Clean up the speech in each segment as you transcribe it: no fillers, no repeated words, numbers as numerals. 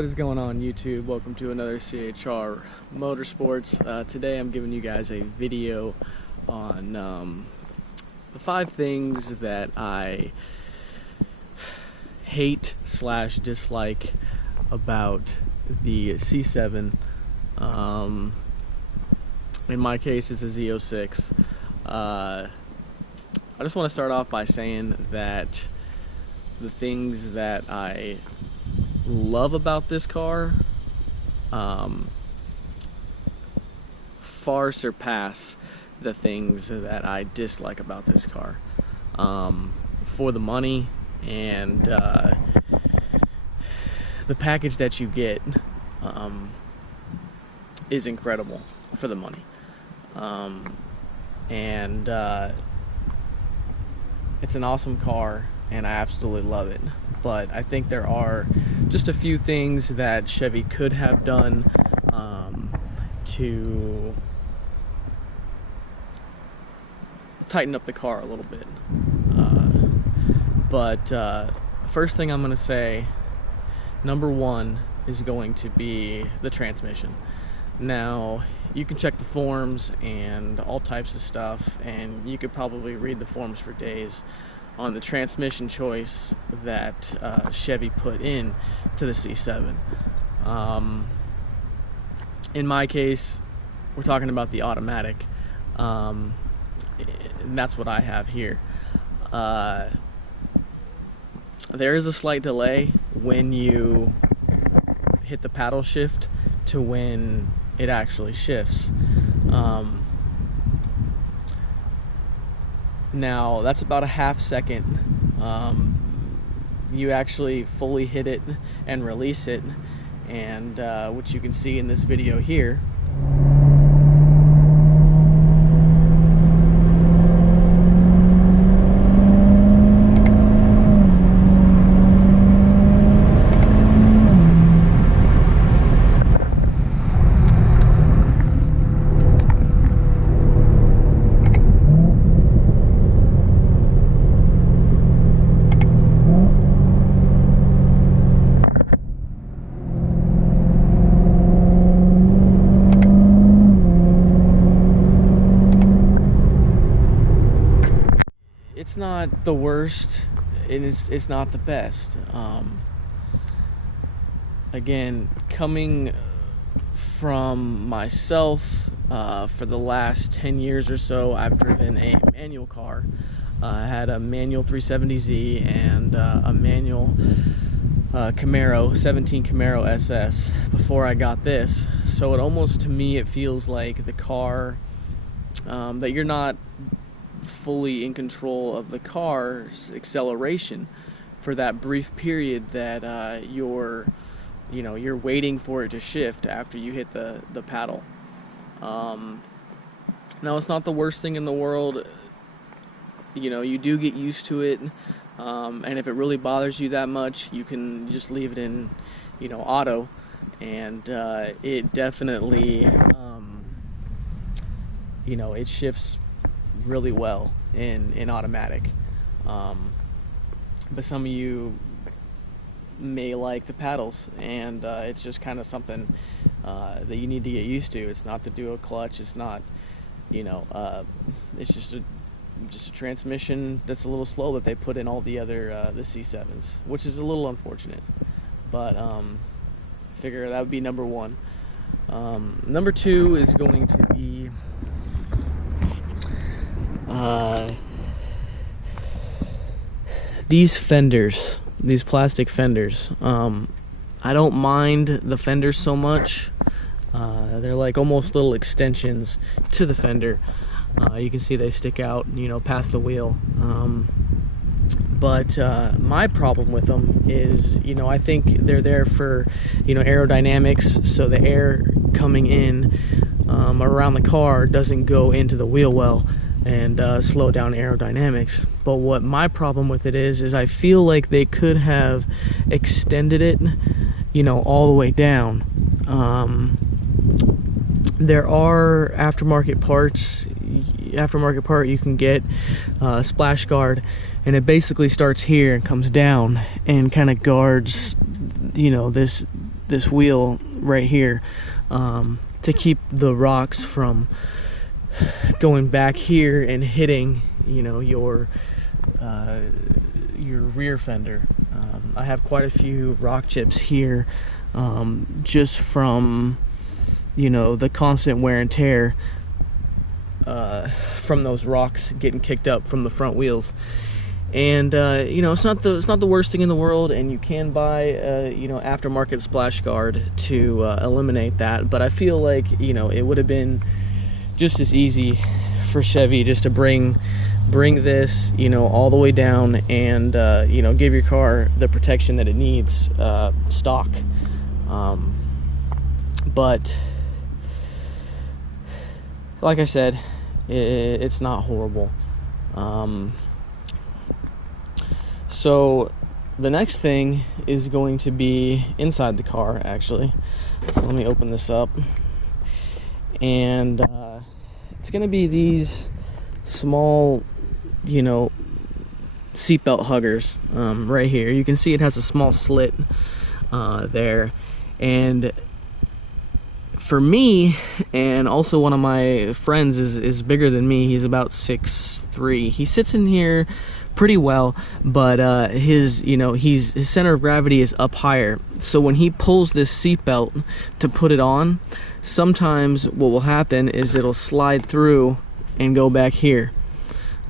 What is going on, YouTube? Welcome to another CHR Motorsports. Today I'm giving you guys a video on the 5 things that I hate / dislike about the C7. In my case, it's a Z06. I just want to start off by saying that the things that I love about this car far surpass the things that I dislike about this car. For the money and the package that you get is incredible for the money. It's an awesome car and I absolutely love it. But I think there are just a few things that Chevy could have done to tighten up the car a little bit. First thing I'm going to say, number 1 is going to be the transmission. Now, you can check the forums and all types of stuff, and you could probably read the forums for days on the transmission choice that Chevy put in to the C7. In my case, we're talking about the automatic, and that's what I have here. There is a slight delay when you hit the paddle shift to when it actually shifts. Now that's about a ½ second. You actually fully hit it and release it, and which you can see in this video here. It's not the worst, and it's not the best. Again, coming from myself, for the last 10 years or so, I've driven a manual car. I had a manual 370Z and a manual Camaro, 17 Camaro SS before I got this. So it almost, to me, it feels like the car, that you're not fully in control of the car's acceleration for that brief period that you're waiting for it to shift after you hit the paddle. Now, it's not the worst thing in the world. You do get used to it, and if it really bothers you that much, you can just leave it in auto, and it definitely it shifts really well in automatic. But some of you may like the paddles, and it's just kind of something that you need to get used to. It's not the dual clutch, it's not it's just a transmission that's a little slow that they put in all the other the C7s, which is a little unfortunate. But I figure that would be number 1. Number 2 is going to be these fenders, these plastic fenders. I don't mind the fenders so much. They're like almost little extensions to the fender. You can see they stick out, past the wheel. But my problem with them is, I think they're there for, aerodynamics, so the air coming in around the car doesn't go into the wheel well and slow down aerodynamics. But what my problem with it is I feel like they could have extended it, all the way down. There are aftermarket part you can get, splash guard, and it basically starts here and comes down and kind of guards, this this wheel right here to keep the rocks from going back here and hitting, you know, your rear fender. I have quite a few rock chips here, just from, you know, the constant wear and tear from those rocks getting kicked up from the front wheels. And you know, it's not the worst thing in the world, and you can buy you know, aftermarket splash guard to eliminate that. But I feel like, you know, it would have been just as easy for Chevy just to bring this, you know, all the way down and you know, give your car the protection that it needs stock. But like I said, it's not horrible. So the next thing is going to be inside the car, actually. So let me open this up. And it's going to be these small, you know, seatbelt huggers right here. You can see it has a small slit there. And for me, and also one of my friends is bigger than me. He's about 6'3". He sits in here pretty well, but his center of gravity is up higher. So when he pulls this seatbelt to put it on, sometimes what will happen is it'll slide through and go back here,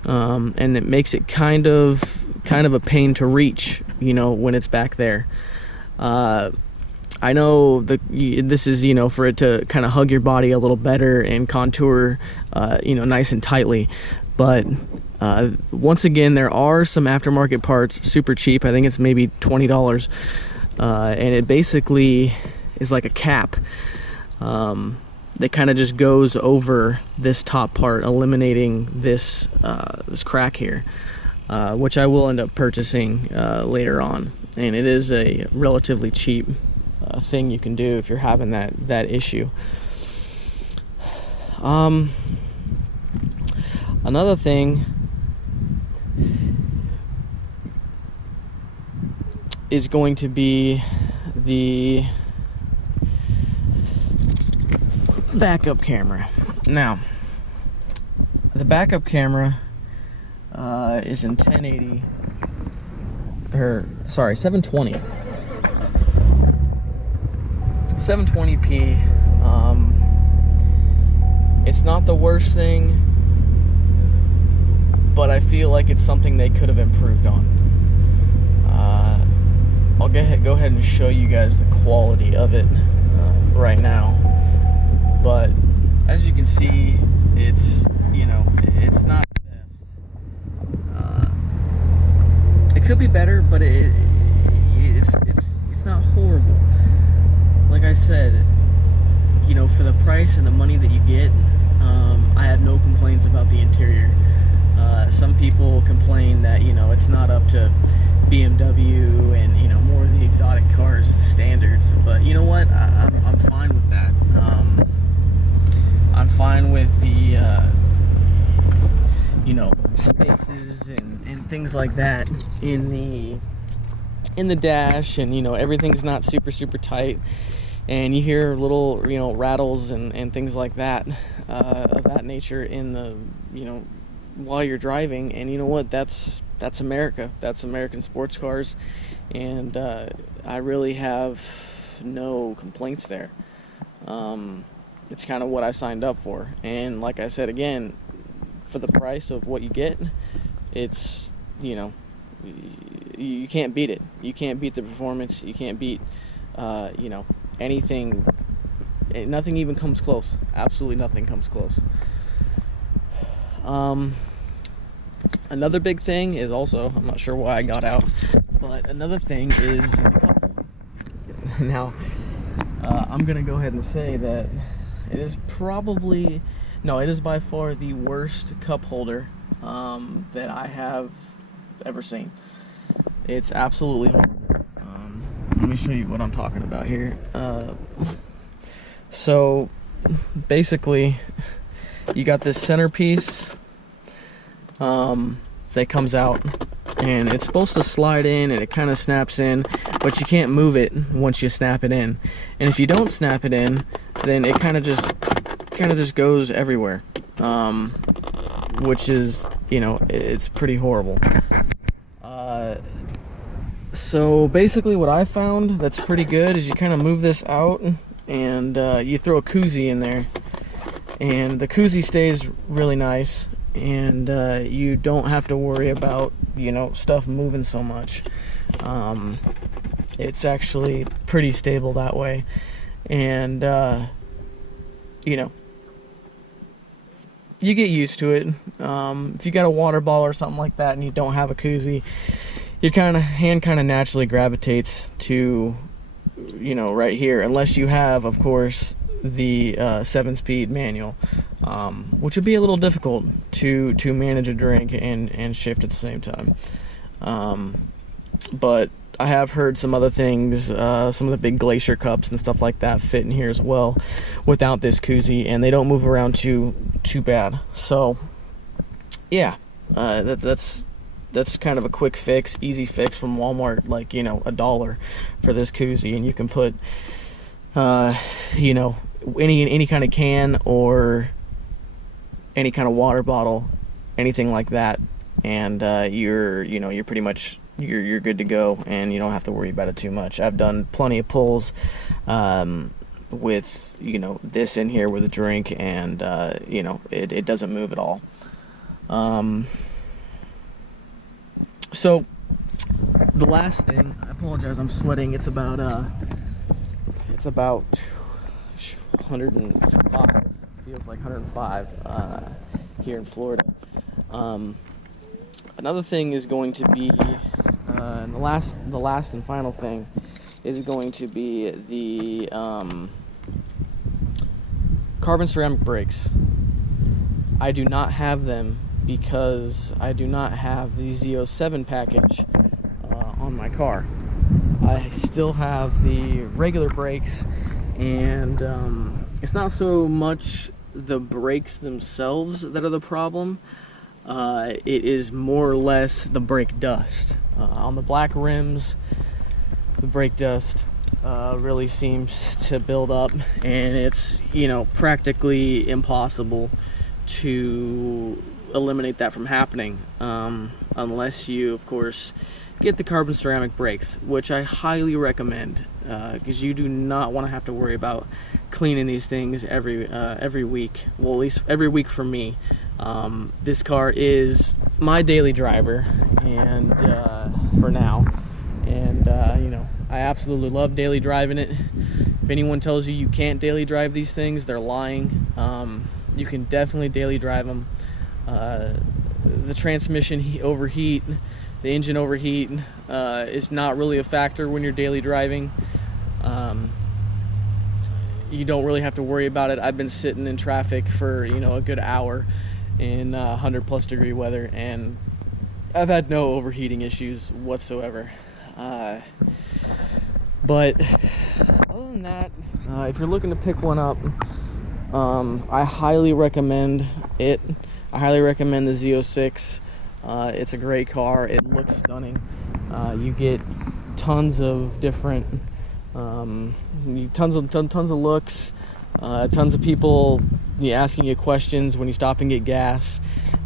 and it makes it kind of a pain to reach, you know, when it's back there. I know that this is, you know, for it to kind of hug your body a little better and contour, you know, nice and tightly. But once again, there are some aftermarket parts, super cheap. I think it's maybe $20, and it basically is like a cap that kind of just goes over this top part, eliminating this crack here, which I will end up purchasing later on. And it is a relatively cheap thing you can do if you're having that issue. Another thing is going to be the backup camera. Now, the backup camera is in 1080, or sorry, 720. 720p. It's not the worst thing, but I feel like it's something they could have improved on. I'll go ahead and show you guys the quality of it right now. But as you can see, it's, you know, it's not the best. It could be better, but it's not horrible. Like I said, you know, for the price and the money that you get, I have no complaints about the interior. Some people complain that, you know, it's not up to BMW and, you know, more of the exotic cars standards. But you know what? I'm fine with that. I'm fine with the, you know, spaces and things like that in the dash, and, you know, everything's not super tight, and you hear little, you know, rattles and things like that of that nature in the, you know, while you're driving. And you know what, that's America. That's American sports cars, and I really have no complaints there. It's kind of what I signed up for, and like I said again, for the price of what you get, it's, you know, you can't beat it. You can't beat the performance. You can't beat, you know, anything. Nothing even comes close. Absolutely nothing comes close. Another big thing is also, I'm not sure why I got out, but another thing is the cup holder. Now, I'm gonna go ahead and say that it is it is by far the worst cup holder that I have ever seen. It's absolutely horrible. Let me show you what I'm talking about here. So basically, you got this centerpiece that comes out and it's supposed to slide in, and it kind of snaps in, but you can't move it once you snap it in. And if you don't snap it in, then it kind of just goes everywhere, which is, you know, it's pretty horrible. So basically what I found that's pretty good is you kind of move this out, and you throw a koozie in there, and the koozie stays really nice, and you don't have to worry about, you know, stuff moving so much. It's actually pretty stable that way, and you know, you get used to it. If you got a water bottle or something like that and you don't have a koozie, your hand kind of naturally gravitates to, you know, right here, unless you have, of course, the 7-speed manual, which would be a little difficult to manage a drink and shift at the same time. But I have heard some other things, some of the big glacier cups and stuff like that fit in here as well without this koozie, and they don't move around too bad. So yeah, that's kind of a quick fix, easy fix from Walmart, like, you know, $1 for this koozie, and you can put you know, any kind of can or any kind of water bottle, anything like that, and you're pretty much you're good to go, and you don't have to worry about it too much. I've done plenty of pulls with, you know, this in here with a drink, and you know, it doesn't move at all. So the last thing, I apologize, I'm sweating. It's about 105. Feels like 105 here in Florida. Another thing is going to be, and the last and final thing is going to be the carbon ceramic brakes. I do not have them because I do not have the Z07 package on my car. I still have the regular brakes, and it's not so much the brakes themselves that are the problem. It is more or less the brake dust. On the black rims, the brake dust really seems to build up, and it's, you know, practically impossible to eliminate that from happening, unless you, of course, get the carbon ceramic brakes, which I highly recommend, because you do not want to have to worry about cleaning these things every week. Well, at least every week for me. This car is my daily driver, and for now, and you know, I absolutely love daily driving it. If anyone tells you you can't daily drive these things, they're lying. You can definitely daily drive them. The transmission overheat, the engine overheat is not really a factor when you're daily driving. You don't really have to worry about it. I've been sitting in traffic for, you know, a good hour in 100+ degree weather, and I've had no overheating issues whatsoever. But other than that, if you're looking to pick one up, I highly recommend it. I highly recommend the Z06. It's a great car. It looks stunning. You get tons of different, tons of looks, tons of people asking you questions when you stop and get gas,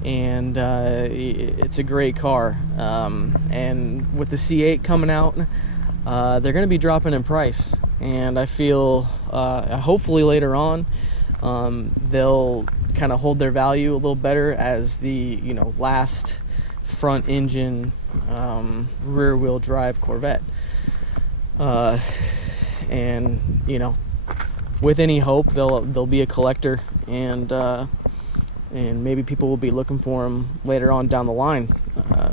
and it's a great car. And with the C8 coming out, they're going to be dropping in price, and I feel hopefully later on they'll kind of hold their value a little better as the, you know, last front engine rear wheel drive Corvette. And, you know, with any hope, they'll be a collector, and maybe people will be looking for them later on down the line,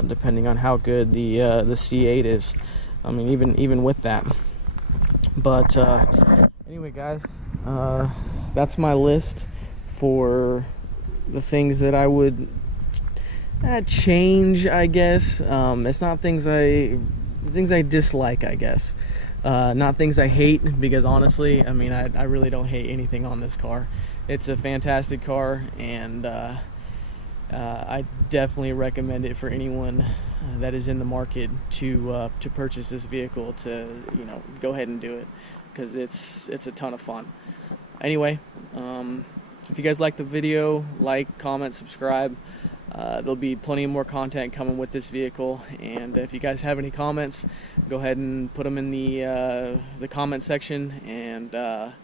depending on how good the C8 is. I mean, even with that. But anyway, guys, that's my list for the things that I would change, I guess. It's not things I dislike, I guess. Not things I hate, because honestly, I mean, I really don't hate anything on this car. It's a fantastic car, and I definitely recommend it for anyone that is in the market to purchase this vehicle, to go ahead and do it, because it's a ton of fun. Anyway, if you guys like the video, like, comment, subscribe. There'll be plenty more content coming with this vehicle, and if you guys have any comments, go ahead and put them in the comment section. And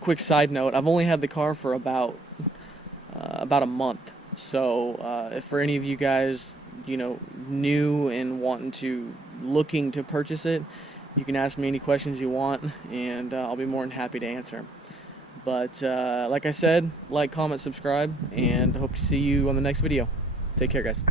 quick side note, I've only had the car for about a month, so if for any of you guys new and looking to purchase it, you can ask me any questions you want, and I'll be more than happy to answer them. But like I said, like, comment, subscribe, and hope to see you on the next video. Take care, guys.